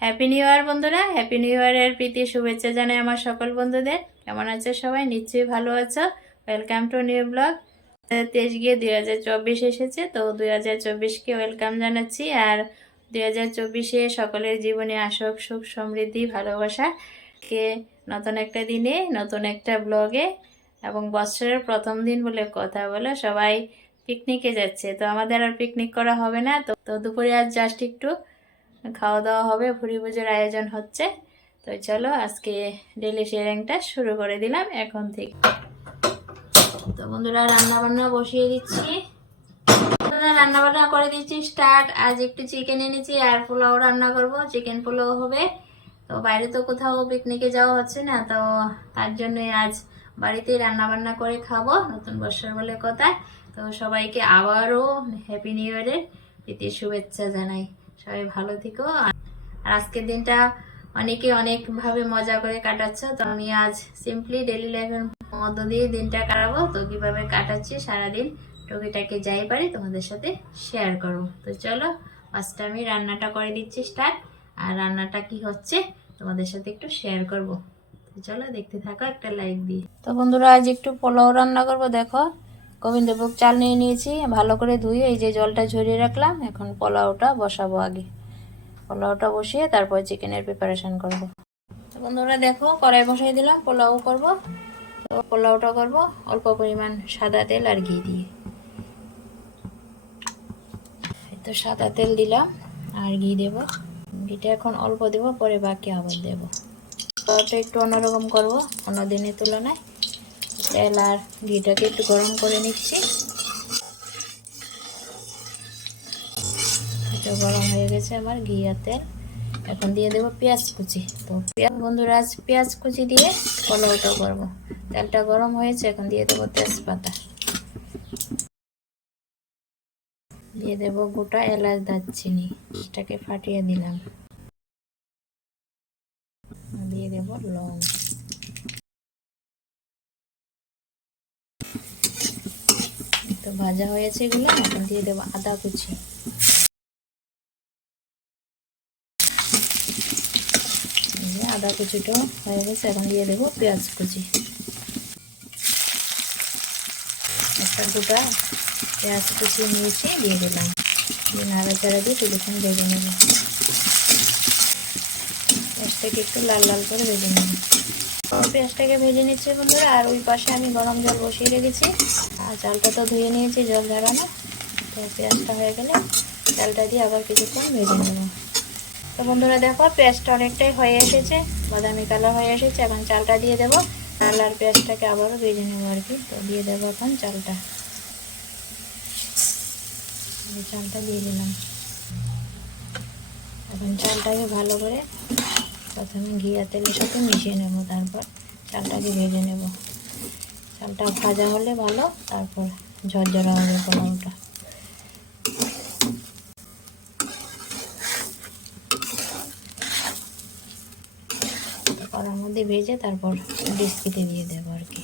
Happy new year বন্ধুরা। Happy new ইয়ারের প্রীতি, শুভেচ্ছা জানাই আমার সকল বন্ধুদের। কেমন আছে সবাই? নিশ্চয়ই ভালো আছো। ওয়েলকাম টু নিউ ব্লগ তেইশ গিয়ে দুই হাজার চব্বিশ এসেছে, তো দুই হাজার চব্বিশকে ওয়েলকাম জানাচ্ছি। আর দুই হাজার চব্বিশে সকলের জীবনে আসক সুখ, সমৃদ্ধি, ভালোবাসা। কে নতুন একটা দিনে, নতুন একটা ব্লগে এবং বছরের প্রথম দিন বলে কথা বলে সবাই পিকনিকে যাচ্ছে। তো আমাদের আর পিকনিক করা হবে না। তো তো দুপুরে আজ জাস্ট একটু খাওয়া দাওয়া হবে ভুড়ি পুজোর আয়োজন হচ্ছে। তো চলো, আজকে ডেলি শেয়ারিংটা শুরু করে দিলাম এখন থেকে। তো বন্ধুরা রান্না বান্না বসিয়ে দিচ্ছি। রান্না বান্না করে দিচ্ছি স্টার্ট। আজ একটু চিকেন এনেছি, আর পোলাও রান্না করব চিকেন পোলাও হবে। তো বাইরে তো কোথাও পিকনিকে যাওয়া হচ্ছে না, তো তার জন্যই আজ বাড়িতেই রান্না বান্না করে খাব, নতুন বছর বলে কথা। তো সবাইকে আবারও হ্যাপি নিউ ইয়ারের প্রীতি শুভেচ্ছা জানাই। সবাই ভালো থেকো। আর আজকের দিনটা অনেকে অনেকভাবে মজা করে কাটাচ্ছ, তো আমি আজ সিম্পলি ডেলি লাইফের মধ্য দিয়ে দিনটা কাটাবো। তো কীভাবে কাটাচ্ছি সারাদিন, টুকিটাকে যাই পারি তোমাদের সাথে শেয়ার করব তো চলো ফার্স্টে আমি রান্নাটা করে দিচ্ছি স্টার্ট আর রান্নাটা কি হচ্ছে তোমাদের সাথে একটু শেয়ার করব। চলো, দেখতে থাকো একটা লাইক দিয়ে। তো বন্ধুরা, আজ একটু পোলাও রান্না করব, দেখো। গোবিন্দভোগ চাল নিয়ে নিয়েছি, ভালো করে ধুয়ে এই যে জলটা ঝরিয়ে রাখলাম, এখন পোলাওটা বসাবো আগে। পোলাওটা বসিয়ে তারপর চিকেনের প্রিপারেশন করব। তো বন্ধুরা দেখো, কড়াই বসাই দিলাম, পোলাও করব। তো পোলাওটা করব, অল্প পরিমাণ সাদা তেল আর ঘি দিয়ে। তো সাদা তেল দিলাম, আর ঘি দেব। ঘিটা এখন অল্প দেব, পরে বাকি আবার দেব। পোলাওটা একটু অন্যরকম করব অন্য দিনের তুলনায়। তেল আর ঘিটাকে একটু গরম করে নিচ্ছি। গরম হয়ে গেছে আমার ঘি আর তেল। এখন দিয়ে দেবো পেঁয়াজ কুচি। তো পেঁয়াজ বন্ধুরা, আজ পেঁয়াজ কুচি দিয়ে পোলাওটা করব। তেলটা গরম হয়েছে, এখন দিয়ে দেবো তেজপাতা। দিয়ে দেবো গোটা এলাচ দারচিনি এটাকে ফাটিয়ে দিলাম। দিয়ে দেবো লং। তো ভাজা হয়েছে এগুলো, এখন দিয়ে দেবো আদা কুচি। আদা কুচিটা হয়ে গেছে, এখন দিয়ে দেবো পেঁয়াজ কুচি। একটা গোটা পেঁয়াজ কুচি নিয়েছি, দিয়ে দিলাম। দিয়ে নাড়াচাড়া দিয়ে কিছুক্ষণ ভেজে নেব। পেঁয়াজটাকে একটু লাল লাল করে ভেজে নেব। পেঁয়াজটাকে ভেজে নিচ্ছে বন্ধুরা, আর ওই পাশে আমি গরম জল বসিয়ে রেখেছি। আর চালটা তো ধুয়ে নিয়েছি, জল ঝরানো তো পেঁয়াজটা হয়ে গেলে চালটা দিয়ে আবার কিছুক্ষণ ভেজে নেব। তো বন্ধুরা দেখো, পেঁয়াজটা অনেকটাই হয়ে এসেছে, বাদামি কালার হয়ে এসেছে। এখন চালটা দিয়ে দেবো। চাল আর পেঁয়াজটাকে আবারও ভেজে নেব আর কি। তো দিয়ে দেবো এখন চালটা। চালটা দিয়ে দিলাম। এখন চালটাকে ভালো করে প্রথমে ঘি আর তেলের সাথে মিশিয়ে নেব, তারপর চালটাকে ভেজে নেব। চালটা ভাজা হলে ভালো, তারপর ঝরঝরা হবে পোলাওটা কড়ার মধ্যে ভেজে তারপর বিস্কিটে দিয়ে দেবো আর কি।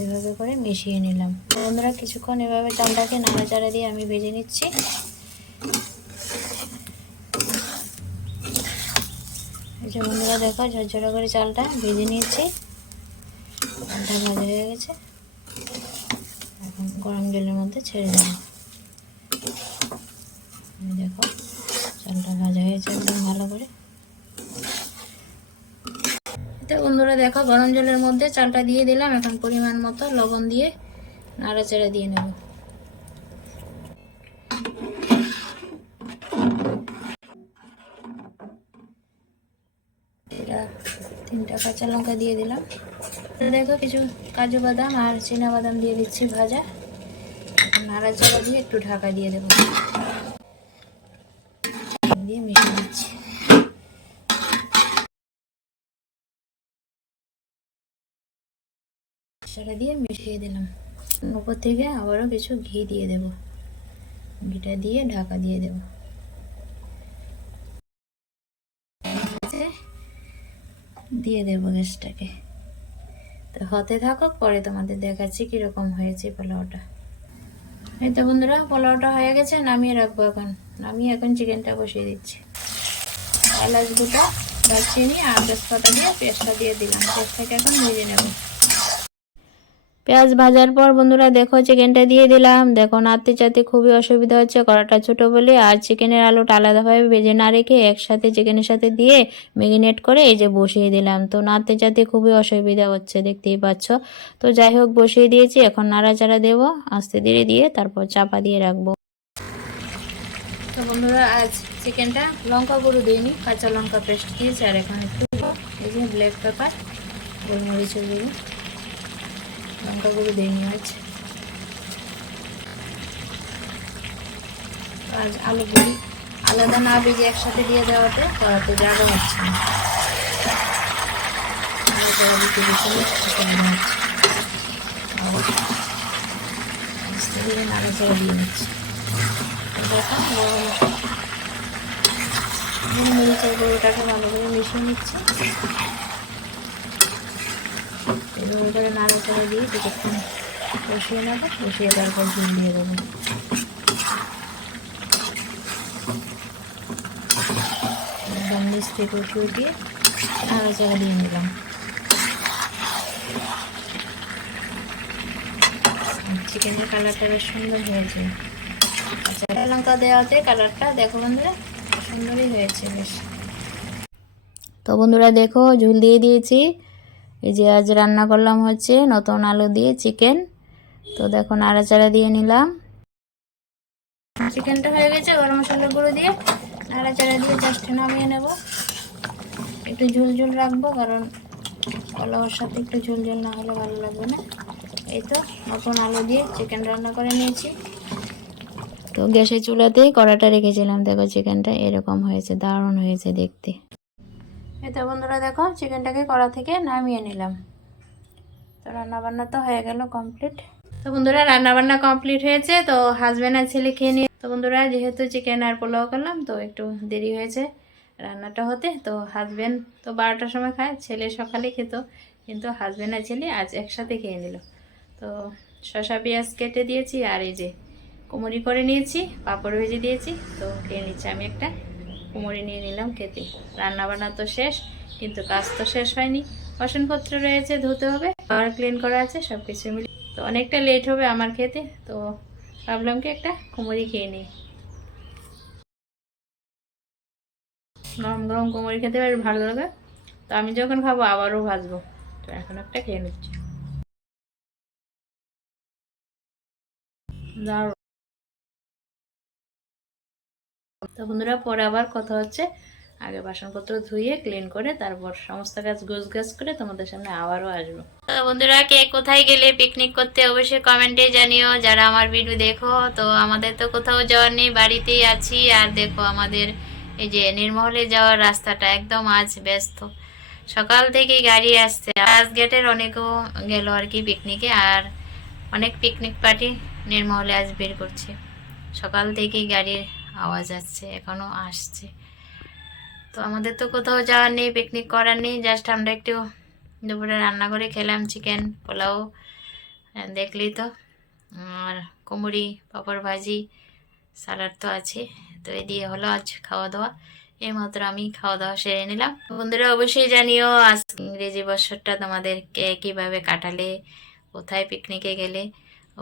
এভাবে করে মিশিয়ে নিলাম। বন্ধুরা, কিছুক্ষণ এভাবে চালটাকে নাড়াচাড়া দিয়ে আমি ভেজে নিচ্ছি। বন্ধুরা, দেখো ঝরঝরা করে চালটা ভেজে নিয়েছি। চালটা ভাজা হয়ে গেছে। এখন গরম জলের মধ্যে ছেড়ে দেবো। দেখো, চালটা ভাজা হয়েছে একদম ভালো করে। তো বন্ধুরা দেখো, গরম জলের মধ্যে চালটা দিয়ে দিলাম। এখন পরিমাণ মতো লবণ দিয়ে নাড়াচাড়া দিয়ে নেব। তিনটা কাঁচা লঙ্কা দিয়ে দিলাম। দেখো কিছু কাজু বাদাম আর চীনা বাদাম দিয়ে দিচ্ছি ভাজা। নাড়াচাড়া দিয়ে একটু ঢাকা দিয়ে দেবো। দিয়ে মিশিয়ে দিচ্ছি। সেটা দিয়ে মিশিয়ে দিলাম। উপর থেকে আবারও কিছু ঘি দিয়ে দেব। ঘিটা দিয়ে ঢাকা দিয়ে দেব। দিয়ে দেব গ্যাসটাকে। হতে থাকুক, পরে তোমাদের দেখাচ্ছি কীরকম হয়েছে পোলাওটা। এই তো বন্ধুরা, পোলাওটা হয়ে গেছে, নামিয়ে রাখব এখন। নামিয়ে এখন চিকেনটা বসিয়ে দিচ্ছি। এলাচ গুঁটা দারচিনি আর তেজপাতা দিয়ে পেস্টটা দিয়ে দিলাম। পেস্টটাকে এখন ভেজে নেব। পেঁয়াজ ভাজার পর বন্ধুরা দেখো চিকেনটা দিয়ে দিলাম। দেখো নাড়তে চাতে খুবই অসুবিধা হচ্ছে, কড়াটা ছোট বলে, আর চিকেনের আলুটা আলাদাভাবে ভেজে না রেখে একসাথে চিকেনের সাথে দিয়ে ম্যারিনেট করে এই যে বসিয়ে দিলাম। তো নাড়তে চাতে খুবই অসুবিধা হচ্ছে, দেখতেই পাচ্ছ। তো যাই হোক, বসিয়ে দিয়েছি, এখন নাড়াচাড়া দেবো, আস্তে ধীরে দিয়ে তারপর চাপা দিয়ে রাখব। তো বন্ধুরা, আজ চিকেনটা লঙ্কা গুঁড়ো দিইনি, কাঁচা লঙ্কা পেস্ট দিয়েছি, আর এখানে একটু এই যে ব্ল্যাক পেপার, গোলমরিচের গুঁড়ো। লঙ্কা গুঁড়ো দিইনি আজ আজ আলু গুঁড়ি আলাদা না ভেজে একসাথে দিয়ে দেওয়াতে কড়াতে জায়গা হচ্ছে না। আর ধীরে নাড়াচাড়া দিয়ে নিচ্ছি। দেখো মরিচের গরুটাকে ভালো করে মিশিয়ে নিচ্ছি। এভাবে করে নাড়াচাড়া দিয়ে কিছুক্ষণ বসিয়ে নেব বসিয়ে তারপর দিয়ে দেবো। একদম নিচ থেকে দিয়ে দিয়ে নিলাম। চিকেনের কালারটা বেশ সুন্দর হয়েছে। আচ্ছা লঙ্কা দেওয়াতে কালারটা দেখো বন্ধুরা, সুন্দরই হয়েছে বেশ। তো বন্ধুরা দেখো, ঝুল দিয়ে দিয়েছি। এই যে আজ রান্না করলাম হচ্ছে নতুন আলু দিয়ে চিকেন। তো দেখো নাড়াচাড়া দিয়ে নিলাম। চিকেনটা হয়ে গেছে, গরম মশলা গুঁড়ো দিয়ে নাড়াচাড়া দিয়ে জাস্ট নামিয়ে নেব। একটু ঝুল ঝুল রাখব, কারণ কলার সাথে একটু ঝুল ঝুল না হলে ভালো লাগবে না। এই তো, নতুন আলু দিয়ে চিকেন রান্না করে নিয়েছি। তো গ্যাসের চুলাতেই কড়াটা রেখেছিলাম, দেখো চিকেনটা এরকম হয়েছে, দারুণ হয়েছে দেখতে। এই তো বন্ধুরা দেখো চিকেনটাকে কড়া থেকে নামিয়ে নিলাম। তো রান্নাবান্না তো হয়ে গেল কমপ্লিট তো বন্ধুরা, রান্নাবান্না কমপ্লিট হয়েছে, তো হাজব্যান্ড আর ছেলে খেয়ে নিয়ে তো বন্ধুরা, যেহেতু চিকেন আর পোলাও করলাম, তো একটু দেরি হয়েছে রান্নাটা হতে। তো হাজব্যান্ড তো বারোটার সময় খায়, ছেলে সকালে খেত, কিন্তু হাজব্যান্ড আর ছেলে আজ একসাথে খেয়ে নিল। তো শসা, পেঁয়াজ কেটে দিয়েছি, আর এই যে কুমড়ি করে নিয়েছি, পাঁপড় ভেজে দিয়েছি, তো খেয়ে নিচ্ছি আমি একটা। কুমড়ি নিয়ে নিলাম খেতে। রান্না বান্না তো শেষ, কিন্তু কাজ তো শেষ হয়নি। বাসনপত্র রয়েছে, ধুতে হবে আর ক্লিন করা আছে সব কিছু মিলে তো অনেকটা লেট হবে আমার খেতে, তো ভাবলাম কি একটা কুমড়ি খেয়ে নিই। গরম গরম কুমড়ি খেতে বেশ ভালো লাগে। তো আমি যখন খাব আবারও ভাজবো। তো এখন একটা খেয়ে নিচ্ছি। দারুণ। তো বন্ধুরা, পরে আবার কথা হচ্ছে। আগে বাসনপত্র ধুয়ে ক্লিন করে, তারপর সমস্ত কাজ গোছ গাছ করে তোমাদের সামনে আবারও আসব। তো বন্ধুরা, কে কোথায় গেলে পিকনিক করতে অবশ্যই কমেন্টে জানিও। যারা আমার ভিডিও দেখো, তো আমাদের তো কোথাও যাওয়ার নেই, বাড়িতেই আছি। আর দেখো আমাদের এই যে নির্মহলে যাওয়ার রাস্তাটা একদম আজ ব্যস্ত। সকাল থেকে গাড়ি আসছে। আজ গেটের অনেকও গেল আর কি পিকনিকে আর অনেক পিকনিক পার্টি নির্মহলে আজ বের করছে। সকাল থেকেই গাড়ির আওয়াজ আসছে এখনও আসছে। তো আমাদের তো কোথাও যাওয়ার নেই পিকনিক করার নেই জাস্ট আমরা একটু দুপুরে রান্না করে খেলাম চিকেন পোলাও আহ, দেখলি তো। আর কুমড়ি পাঁপড় ভাজি স্যালাড তো আছে। তো এই দিয়ে হলো আজ খাওয়া দাওয়া এইমাত্র আমি খাওয়া দাওয়া সেরে নিলাম। বন্ধুরা অবশ্যই জানিও আজ ইংরেজি বছরটা তোমাদের কে কীভাবে কাটালে কোথায় পিকনিকে গেলে।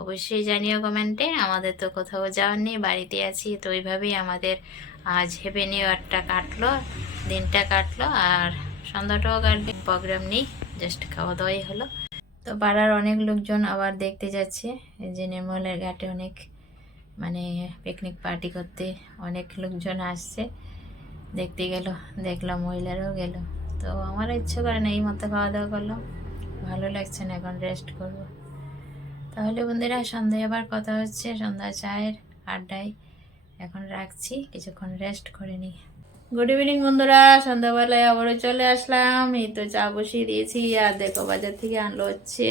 অবশ্যই জানিও কমেন্টে। আমাদের তো কোথাও যাওয়ার নেই, বাড়িতে আছি, তো ওইভাবেই আমাদের আজ হ্যাপি নিউ কাটলো, দিনটা কাটলো, আর সন্ধ্যাটাও কাটবে, প্রোগ্রাম নেই জাস্ট খাওয়া দাওয়াই হলো। তো পাড়ার অনেক লোকজন আবার দেখতে যাচ্ছে যে নির্মলের ঘাটে অনেক মানে পিকনিক পার্টি করতে অনেক লোকজন আসছে, দেখতে গেল, দেখলাম মহিলারাও গেল। তো আমার ইচ্ছে করে না, এই মতো খাওয়া দাওয়া করলাম, ভালো লাগছে না, এখন রেস্ট করব। তাহলে বন্ধুরা, সন্ধ্যায় আবার কথা হচ্ছে। সন্ধ্যা চায়ের আড্ডায় এখন রাখছি। কিছুক্ষণ রেস্ট করে নিই গুড ইভিনিং বন্ধুরা, সন্ধ্যাবেলায় আবারও চলে আসলাম। এই তো চা বসিয়ে দিয়েছি আর দেখো বাজার থেকে আনলো হচ্ছে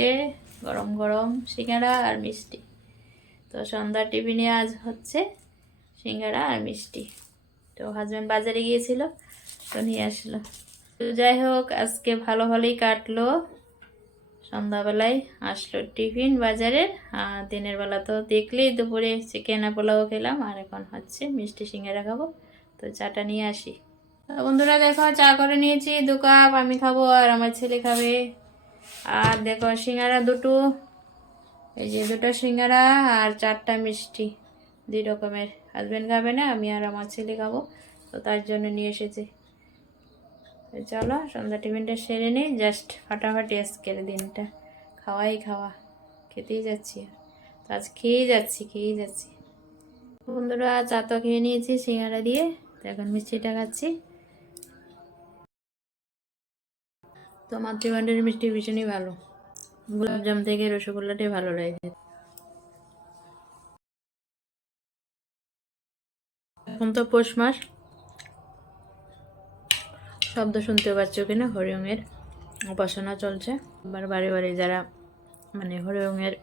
গরম গরম সিঙ্গাড়া আর মিষ্টি। তো সন্ধ্যার টিফিনে আজ হচ্ছে সিঙ্গাড়া আর মিষ্টি। তো হাজব্যান্ড বাজারে গিয়েছিল, তো নিয়ে আসলো। তো যাই হোক, আজকে ভালো ভালোই কাটলো। সন্ধ্যাবেলায় আসলো টিফিন বাজারে, আর দিনের বেলা তো দেখলেই দুপুরে চিকেন পোলাও খেলাম, আর এখন হচ্ছে মিষ্টি সিঙ্গারা খাব, তো চাটা নিয়ে আসি। বন্ধুরা দেখো, চা করে নিয়েছি, দু কাপ আমি খাব আর আমার ছেলে খাবে। আর দেখো, সিঙ্গারা দুটো, এই যে দুটো সিঙ্গারা আর চারটা মিষ্টি, দুই রকমের। হাজব্যান্ড খাবে না, আমি আর আমার ছেলে খাব, তো তার জন্য নিয়ে এসেছি। চলো, সন্ধ্যা টিফিনটা সেরে নিই জাস্ট ফাটাফাটি আজকের দিনটা। খাওয়াই খাওয়া, খেতেই যাচ্ছি। তো আজ খেয়েই যাচ্ছি খেয়েই যাচ্ছি। বন্ধুরা, চা তো খেয়ে নিয়েছি, সিঙ্গারা দিয়ে। তো এখন মিষ্টিটা খাচ্ছি। তো মাতৃভাণ্ডের মিষ্টি ভীষণই ভালো। গোলাপজাম থেকে রসগোল্লাটাই ভালো লাগে। এখন তো পৌষ মাস শব্দ শুনতে পাচ্ছ কিনা? হরিওঙের উপাসনা চলছে। আবার বাড়ি বাড়ি যারা মানে হরিওঙের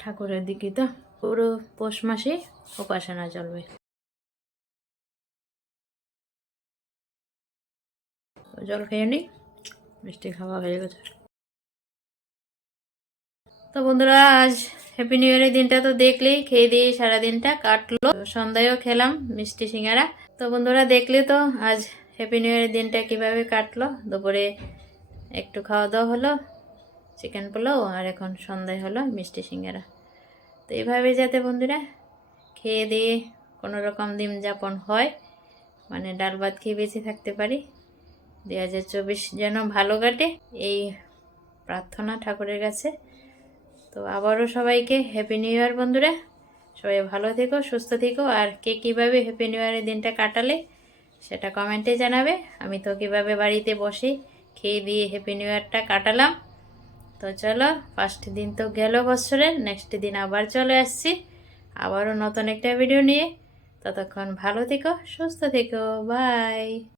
ঠাকুরের দিকে তো পুরো পৌষ মাসে উপাসনা চলবে। জল খেয়ে নিই মিষ্টি খাওয়া হয়ে গেছে। তো বন্ধুরা, আজ হ্যাপি নিউ ইয়ারের দিনটা তো দেখলেই খেয়ে দিয়ে সারাদিনটা কাটলো। সন্ধ্যায়ও খেলাম মিষ্টি সিঙ্গারা। তো বন্ধুরা, দেখলে তো আজ হ্যাপি নিউ ইয়ারের দিনটা কীভাবে কাটলো? দুপুরে একটু খাওয়া দাওয়া হলো চিকেন পোলাও আর এখন সন্ধ্যায় হলো মিষ্টি সিঙ্গারা। তো এইভাবে যাতে বন্ধুরা খেয়ে দিয়ে কোনো রকম দিন যাপন হয় মানে ডাল ভাত খেয়ে বেঁচে থাকতে পারি, দুই হাজার চব্বিশ যেন ভালো কাটে, এই প্রার্থনা ঠাকুরের কাছে। তো আবারও সবাইকে হ্যাপি নিউ ইয়ার বন্ধুরা, সবাই ভালো থেকো, সুস্থ থেকো, আর কে কীভাবে হ্যাপি নিউ ইয়ারের দিনটা কাটালে সেটা কমেন্টে জানাবে। আমি তো কীভাবে বাড়িতে বসে খেয়ে দিয়ে হ্যাপি নিউ ইয়ারটা কাটালাম। তো চলো ফার্স্ট দিন তো গেল বছরের নেক্সট দিন আবার চলে আসছি। আবারও নতুন একটা ভিডিও নিয়ে। ততক্ষণ ভালো থেকো, সুস্থ থেকো বাই